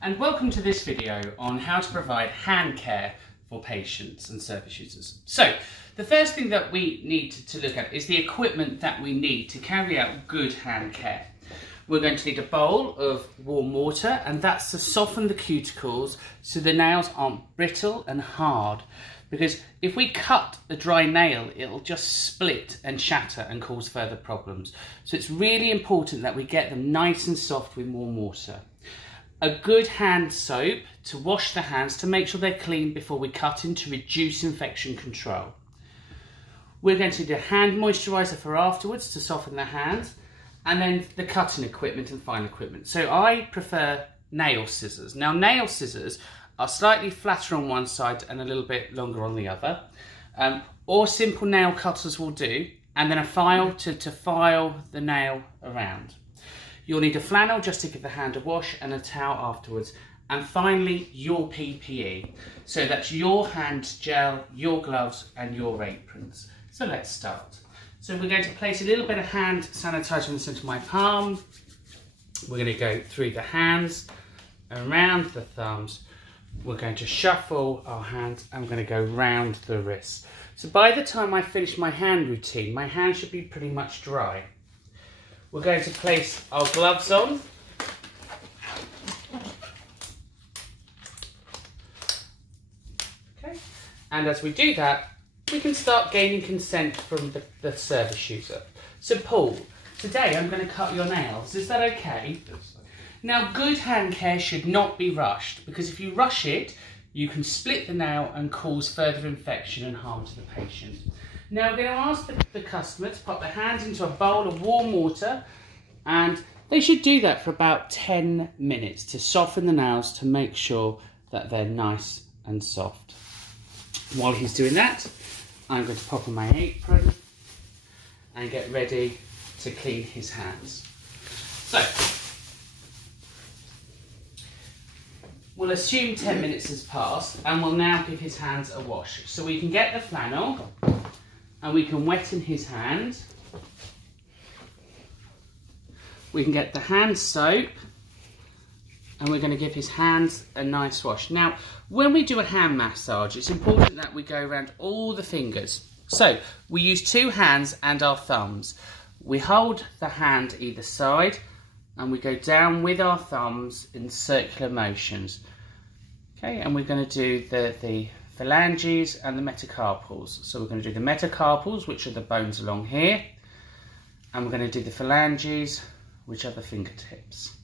and welcome to this video on how to provide hand care for patients and service users. So, the first thing that we need to look at is the equipment that we need to carry out good hand care. We're going to need a bowl of warm water, and that's to soften the cuticles so the nails aren't brittle and hard. Because if we cut a dry nail, it'll just split and shatter and cause further problems. So it's really important that we get them nice and soft with warm water. A good hand soap to wash the hands to make sure they're clean before we cut in to reduce infection control. We're going to need a hand moisturizer for afterwards to soften the hands, and then the cutting equipment and fine equipment. So I prefer nail scissors. Now nail scissors are slightly flatter on one side and a little bit longer on the other. Or simple nail cutters will do, and then a file to file the nail around. You'll need a flannel just to give the hand a wash and a towel afterwards. And finally, your PPE. So that's your hand gel, your gloves and your aprons. So let's start. So we're going to place a little bit of hand sanitizer in the centre of my palm. We're going to go through the hands, around the thumbs. We're going to shuffle our hands and we're going to go round the wrists. So by the time I finish my hand routine, my hand should be pretty much dry. We're going to place our gloves on. Okay. And as we do that, we can start gaining consent from the service user. So Paul, today I'm going to cut your nails. Is that okay? Yes. Now, good hand care should not be rushed, because if you rush it, you can split the nail and cause further infection and harm to the patient. Now, we're going to ask the customer to pop their hands into a bowl of warm water, and they should do that for about 10 minutes to soften the nails to make sure that they're nice and soft. While he's doing that, I'm going to pop on my apron and get ready to clean his hands. So, we'll assume 10 minutes has passed and we'll now give his hands a wash. So we can get the flannel and we can wetten his hand. We can get the hand soap and we're going to give his hands a nice wash. Now, when we do a hand massage, it's important that we go around all the fingers. So we use two hands and our thumbs. We hold the hand either side and we go down with our thumbs in circular motions. Okay, and we're going to do the phalanges and the metacarpals. So we're going to do the metacarpals, which are the bones along here, and we're going to do the phalanges, which are the fingertips.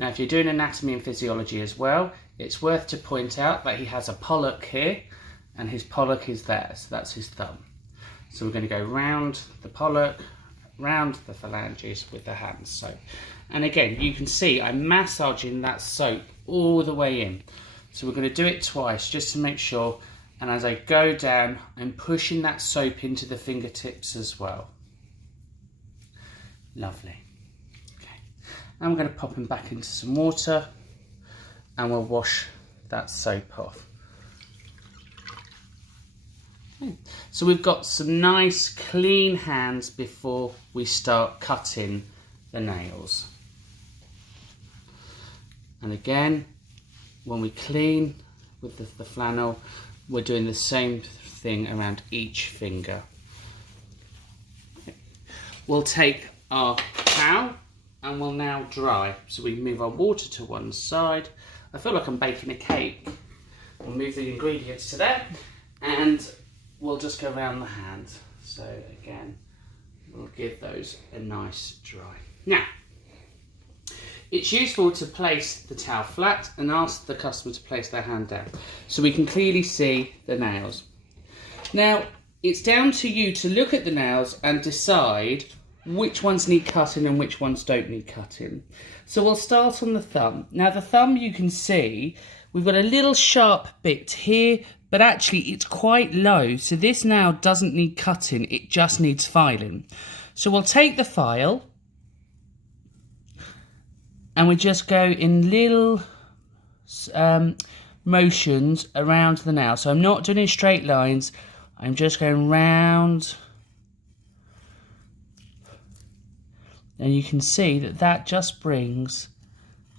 Now, if you're doing anatomy and physiology as well, it's worth to point out that he has a pollock here, and his pollock is there, so that's his thumb. So we're going to go round the pollock, round the phalanges with the hand soap. And again, you can see I'm massaging that soap all the way in. So we're going to do it twice just to make sure. And as I go down, I'm pushing that soap into the fingertips as well. Lovely. Okay. And we're going to pop him back into some water and we'll wash that soap off. Okay. So we've got some nice clean hands before we start cutting the nails. And again, when we clean with the flannel, we're doing the same thing around each finger. Okay. We'll take our towel and we'll now dry. So we move our water to one side. I feel like I'm baking a cake. We'll move the ingredients to there and we'll just go around the hand. So again, we'll give those a nice dry. Now, it's useful to place the towel flat and ask the customer to place their hand down so we can clearly see the nails. Now, it's down to you to look at the nails and decide which ones need cutting and which ones don't need cutting. So we'll start on the thumb. Now, the thumb, you can see we've got a little sharp bit here, but actually it's quite low. So this nail doesn't need cutting, it just needs filing. So we'll take the file and we just go in little motions around the nail. So I'm not doing in straight lines, I'm just going round. And you can see that that just brings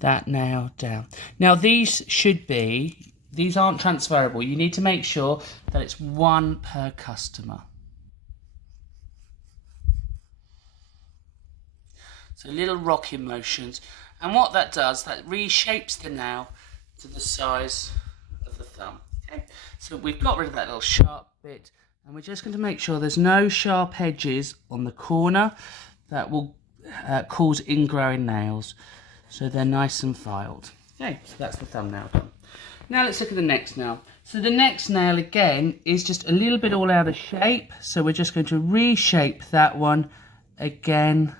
that nail down. Now these aren't transferable. You need to make sure that it's one per customer. So little rocking motions. And what that does, that reshapes the nail to the size of the thumb. Okay, so we've got rid of that little sharp bit, and we're just going to make sure there's no sharp edges on the corner that will cause ingrowing nails. So they're nice and filed. Okay, so that's the thumbnail done. Now let's look at the next nail. So the next nail again is just a little bit all out of shape. So we're just going to reshape that one again.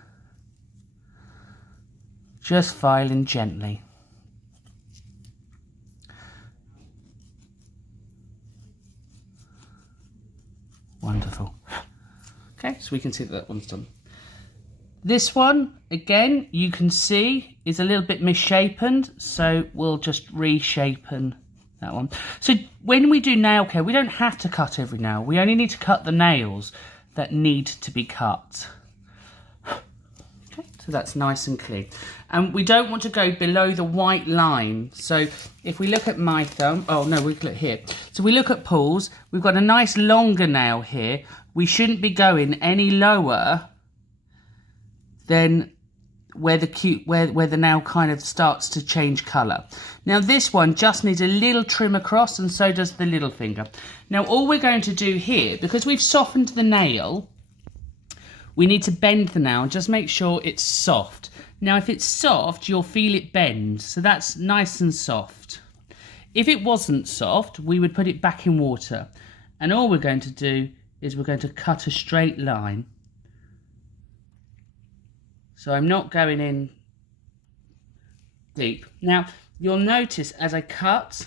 Just filing gently. Wonderful. Okay, so we can see that that one's done. This one, again, you can see is a little bit misshapen, so we'll just reshapen that one. So when we do nail care, we don't have to cut every nail. We only need to cut the nails that need to be cut. Okay, so that's nice and clean. And we don't want to go below the white line. So if we look at my thumb, oh no, we look here. So we look at Paul's, we've got a nice longer nail here. We shouldn't be going any lower than where the nail kind of starts to change colour. Now this one just needs a little trim across, and so does the little finger. Now all we're going to do here, because we've softened the nail, we need to bend the nail and just make sure it's soft. Now if it's soft, you'll feel it bend, so that's nice and soft. If it wasn't soft, we would put it back in water, and all we're going to do is we're going to cut a straight line. So I'm not going in deep. Now, you'll notice as I cut,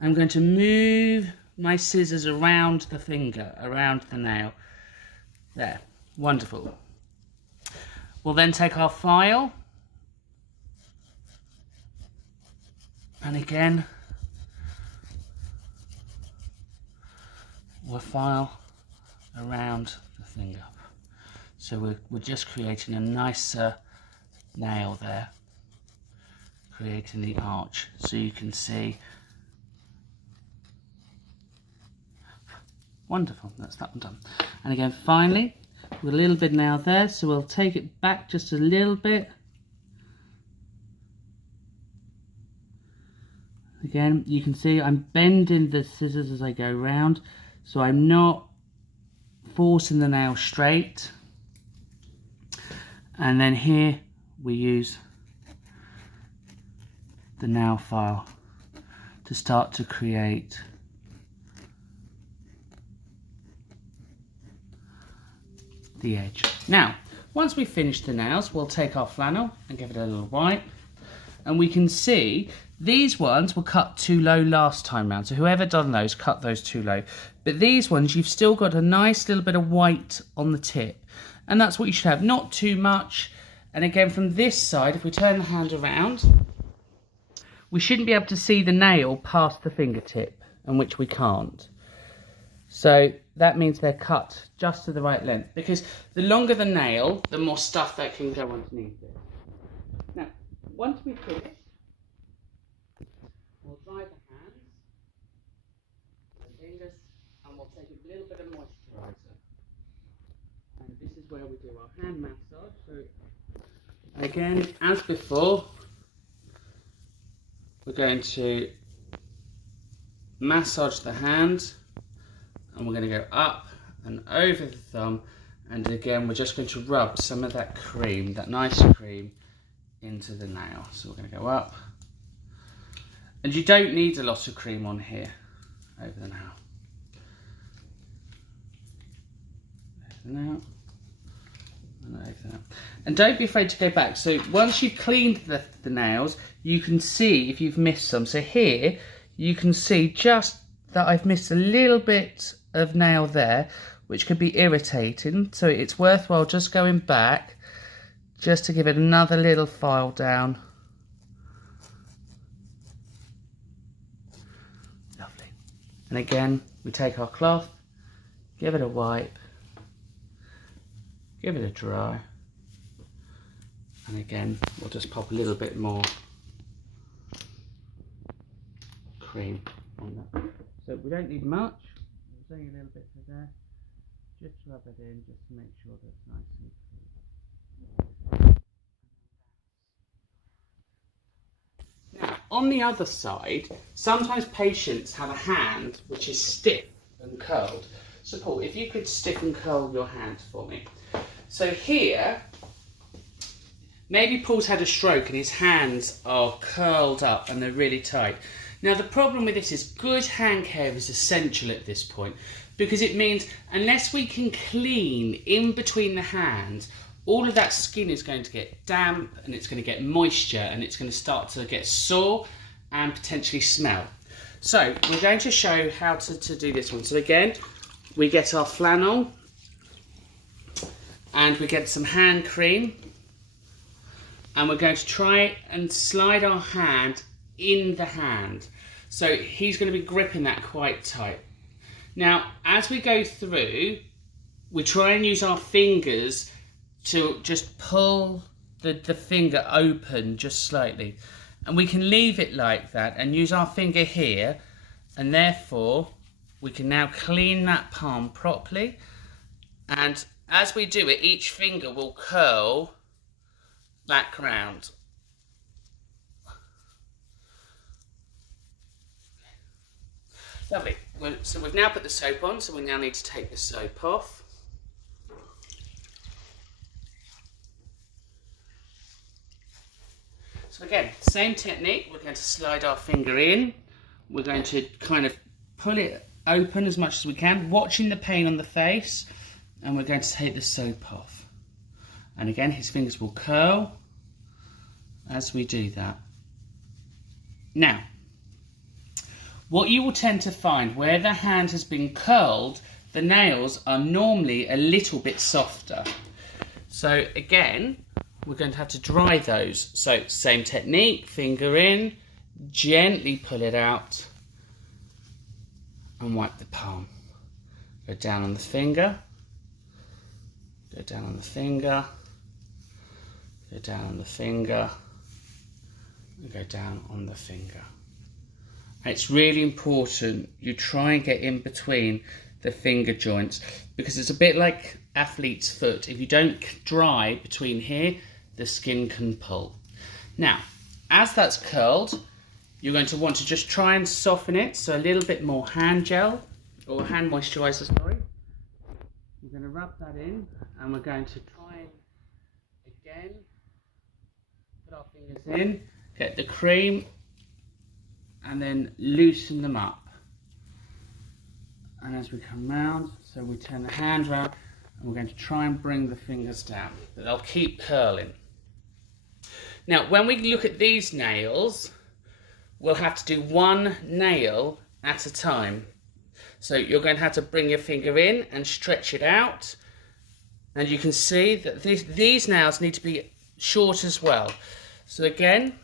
I'm going to move my scissors around the finger, around the nail. There, wonderful. We'll then take our file, and again, we'll file around the finger. So we're just creating a nicer nail there, creating the arch, so you can see. Wonderful, that's that one done. And again, finally, with a little bit now there, so we'll take it back just a little bit. Again, you can see I'm bending the scissors as I go round, so I'm not forcing the nail straight. And then here we use the nail file to start to create the edge. Now, once we've finished the nails, we'll take our flannel and give it a little wipe. And we can see these ones were cut too low last time round. So whoever done those, cut those too low. But these ones, you've still got a nice little bit of white on the tip. And that's what you should have, not too much. And again, from this side, if we turn the hand around, we shouldn't be able to see the nail past the fingertip, and which we can't. So that means they're cut just to the right length, because the longer the nail, the more stuff that can go underneath it. Now, once we've finished, we'll dry the hands, the fingers, and we'll take a little bit of moisturizer. And this is where we do our hand massage. So again, as before, we're going to massage the hand, and we're going to go up and over the thumb, and again we're just going to rub some of that cream, that nice cream, into the nail. So we're going to go up, and you don't need a lot of cream on here over the nail. Now, and don't be afraid to go back. So once you've cleaned the nails, you can see if you've missed some. So here you can see just that I've missed a little bit of nail there, which could be irritating, so it's worthwhile just going back just to give it another little file down. Lovely. And again, we take our cloth, give it a wipe, give it a dry, And again, we'll just pop a little bit more cream on that. So we don't need much, there's only a little bit of there. Just rub it in just to make sure that it's nice and clean. Now, on the other side, sometimes patients have a hand which is stiff and curled. So Paul, if you could stiff and curl your hand for me. So here, maybe Paul's had a stroke and his hands are curled up and they're really tight. Now the problem with this is good hand care is essential at this point, because it means unless we can clean in between the hands, all of that skin is going to get damp and it's going to get moisture and it's going to start to get sore and potentially smell. So we're going to show how to do this one. So again, we get our flannel and we get some hand cream, and we're going to try and slide our hand in the hand. So he's going to be gripping that quite tight. Now, as we go through, we try and use our fingers to just pull the finger open just slightly. And we can leave it like that and use our finger here, and therefore we can now clean that palm properly. And as we do it, each finger will curl back round. Lovely. So we've now put the soap on, so we now need to take the soap off. So again, same technique, we're going to slide our finger in. We're going to kind of pull it open as much as we can, watching the pain on the face, and we're going to take the soap off. And again, his fingers will curl as we do that. Now, what you will tend to find where the hand has been curled, the nails are normally a little bit softer. So again, we're going to have to dry those. So same technique, finger in, gently pull it out and wipe the palm. Go down on the finger, go down on the finger, go down on the finger, and go down on the finger. It's really important you try and get in between the finger joints, because it's a bit like athlete's foot. If you don't dry between here, the skin can pull. Now, as that's curled, you're going to want to just try and soften it. So a little bit more hand gel, or hand moisturizer, sorry. We're going to rub that in, and we're going to try and, again, put our fingers in, get the cream, and then loosen them up. And as we come round, so we turn the hand round, and we're going to try and bring the fingers down, but they'll keep curling. Now, when we look at these nails, we'll have to do one nail at a time. So you're going to have to bring your finger in and stretch it out, and you can see that these nails need to be short as well. So again,